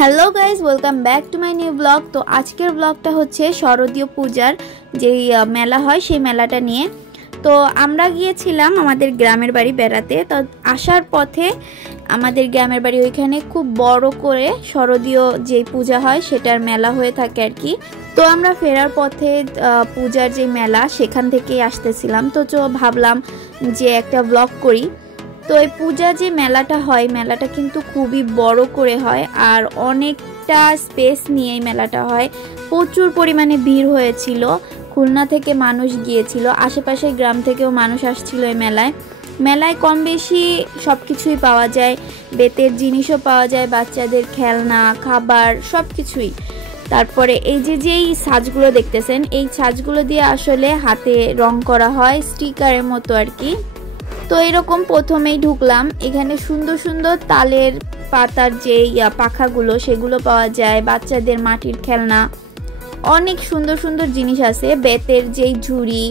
Hello guys, welcome back to my new blog. তো আজকের ব্লগটা হচ্ছে শারদীয় পূজার যেই মেলা হয় সেই মেলাটা নিয়ে। তো আমরা গিয়েছিলাম আমাদের গ্রামের বাড়ি বেড়াতে। তো আসার পথে আমাদের গ্রামের বাড়ি ওইখানে খুব বড় করে শারদীয় যেই পূজা হয় সেটার মেলা হয়ে থাকে আর কি। তো আমরা ফেরার পথে পূজার যে মেলা সেখান থেকেই আসতেছিলাম। তো ভাবলাম যে একটা ব্লগ করি। তো এই পূজা যে মেলাটা হয়, মেলাটা কিন্তু খুবই বড় করে হয় আর অনেকটা স্পেস নিয়ে এই মেলাটা হয়। প্রচুর পরিমাণে ভিড় হয়েছিল, খুলনা থেকে মানুষ গিয়েছিল, আশেপাশের গ্রাম থেকেও মানুষ আসছিল এই মেলায়। মেলায় কম বেশি সব কিছুই পাওয়া যায়, বেতের জিনিসও পাওয়া যায়, বাচ্চাদের খেলনা, খাবার সব কিছুই। তারপরে এই যেই সাজগুলো দেখতেছেন, এই সাজগুলো দিয়ে আসলে হাতে রং করা হয় স্টিকারের মতো আর কি। তো এরকম প্রথমেই ঢুকলাম, এখানে সুন্দর সুন্দর তালের পাতার যে পাখাগুলো সেগুলো পাওয়া যায়, বাচ্চাদের মাটির খেলনা, অনেক সুন্দর সুন্দর জিনিস আছে, বেতের যেই ঝুড়ি,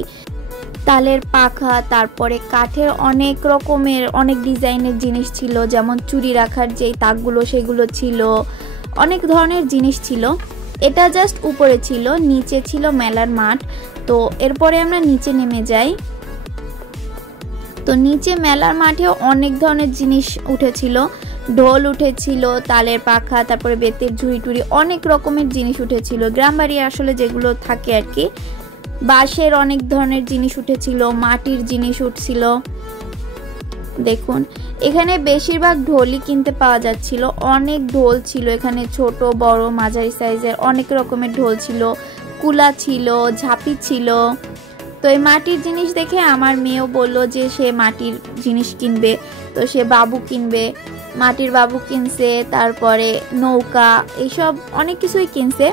তালের পাখা, তারপরে কাঠের অনেক রকমের অনেক ডিজাইনের জিনিস ছিল, যেমন চুড়ি রাখার যেই তাকগুলো সেগুলো ছিল, অনেক ধরনের জিনিস ছিল। এটা জাস্ট উপরে ছিল, নিচে ছিল মেলার মাঠ। তো এরপরে আমরা নিচে নেমে যাই। তো নিচে মেলার মাঠে অনেক ধরনের জিনিস উঠেছিল, ঢোল উঠেছিল, তালের পাখা, তারপরে বেতের ঝুড়ি টুড়ি, অনেক রকমের জিনিস উঠেছিল, গ্রাম বাড়ি আসলে যেগুলো থাকে আর কি। বাঁশের অনেক ধরনের জিনিস উঠেছিল, মাটির জিনিস উঠছিল। দেখুন এখানে বেশিরভাগ ঢোলই কিনতে পাওয়া যাচ্ছিল, অনেক ঢোল ছিল এখানে, ছোট বড় মাঝারি সাইজের অনেক রকমের ঢোল ছিল, কুলা ছিল, ঝাঁপি ছিল। তো এই মাটির জিনিস দেখে আমার মেয়েও বললো যে সে মাটির জিনিস কিনবে, তো সে বাবু কিনবে, মাটির বাবু কিনছে, তারপরে নৌকা, এইসব অনেক কিছুই কিনছে।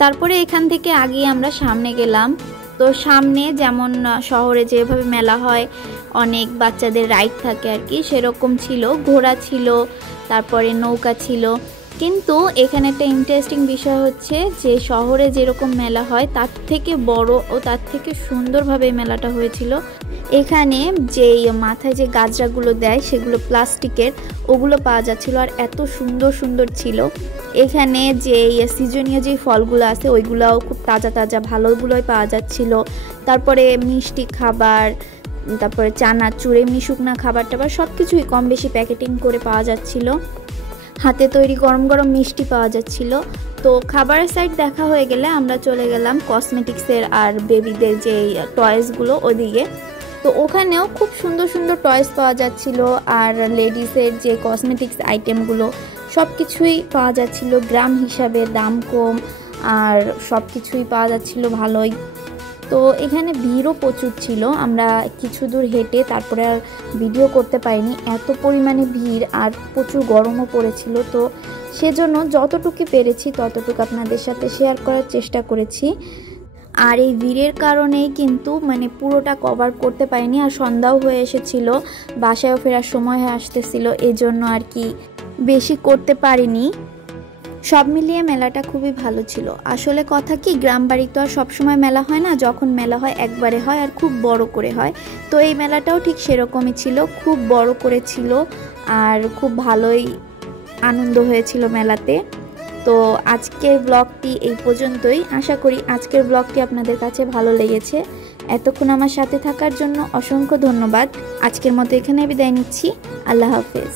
তারপরে এখান থেকে আগে আমরা সামনে গেলাম। তো সামনে যেমন শহরে যেভাবে মেলা হয় অনেক বাচ্চাদের রাইড থাকে আর কি, সেরকম ছিল, ঘোড়া ছিল, তারপরে নৌকা ছিল। কিন্তু এখানে একটা ইন্টারেস্টিং বিষয় হচ্ছে যে শহরে যেরকম মেলা হয় তার থেকে বড় ও তার থেকে সুন্দরভাবে মেলাটা হয়েছিল। এখানে যে মাথায় যে গাজরাগুলো দেয় সেগুলো প্লাস্টিকের, ওগুলো পাওয়া যাচ্ছিল আর এত সুন্দর সুন্দর ছিল। এখানে যে সিজনীয় যে ফলগুলো আছে ওইগুলোও খুব তাজা তাজা ভালোগুলোই পাওয়া যাচ্ছিল। তারপরে মিষ্টি খাবার, তারপরে চানাচুর, এমনি শুকনা খাবার টাবার সব কিছুই কম বেশি প্যাকেটিং করে পাওয়া যাচ্ছিল। হাতে তৈরি গরম গরম মিষ্টি পাওয়া যাচ্ছিল। তো খাবারের সাইড দেখা হয়ে গেলে আমরা চলে গেলাম কসমেটিক্সের আর বেবিদের যে টয়েসগুলো ওদিকে। তো ওখানেও খুব সুন্দর সুন্দর টয়েস পাওয়া যাচ্ছিল আর লেডিসের যে কসমেটিক্স আইটেমগুলো সব কিছুই পাওয়া যাচ্ছিল, গ্রাম হিসাবে দাম কম আর সব কিছুই পাওয়া যাচ্ছিল ভালোই। তো এখানে ভিড়ও প্রচুর ছিল, আমরা কিছু দূর হেঁটে তারপরে আর ভিডিও করতে পারিনি, এত পরিমাণে ভিড় আর প্রচুর গরমও পড়েছিল। তো সেজন্য যতটুকু পেরেছি ততটুকু আপনাদের সাথে শেয়ার করার চেষ্টা করেছি। আর এই ভিড়ের কারণেই কিন্তু পুরোটা কভার করতে পারিনি, আর সন্ধ্যাও হয়ে এসেছিল, বাসায়ও ফেরার সময় হয়ে আসতেছিল, এজন্য আর কি বেশি করতে পারিনি। সব মিলিয়ে মেলাটা খুবই ভালো ছিল। আসলে কথা কি, গ্রাম বাড়ি তো আর সবসময় মেলা হয় না, যখন মেলা হয় একবারে হয় আর খুব বড় করে হয়। তো এই মেলাটাও ঠিক সেরকমই ছিল, খুব বড় করে ছিল আর খুব ভালোই আনন্দ হয়েছিল মেলাতে। তো আজকের ব্লগটি এই পর্যন্তই, আশা করি আজকের ব্লগটি আপনাদের কাছে ভালো লেগেছে। এতক্ষণ আমার সাথে থাকার জন্য অসংখ্য ধন্যবাদ। আজকের মতো এখানে বিদায় নিচ্ছি, আল্লাহ হাফেজ।